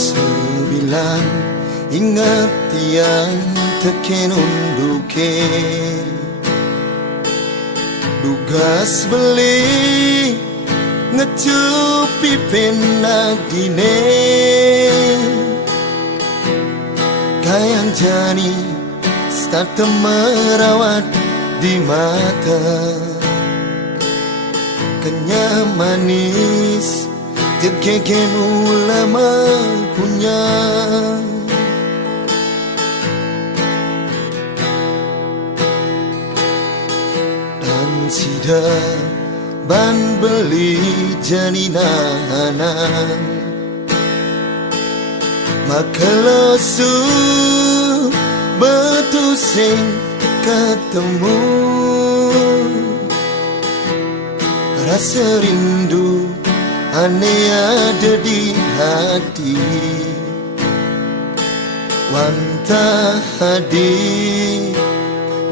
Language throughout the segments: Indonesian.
Sebilang ingat yang teken unduke Dugas beli ngecupi penak dine Kayang jani start merawat di mata Kenyam manis Jekeken ulama punya Dan sida ban beli janinanan Maka losu betusing ketemu Rasa rindu aneh ada di hati Wanta hadi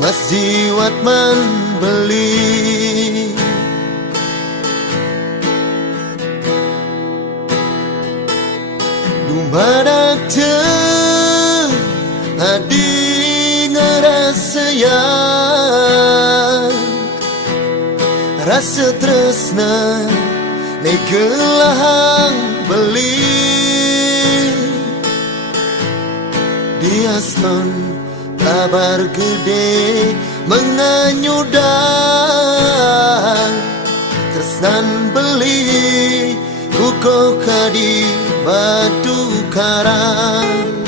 Mas jiwat man beli Dumadak ce hadi ngerasa ya Rasa tresna Negelahang beli Diasnon kabar gede menganyudan Tresnan beli Kuko kadi batu karang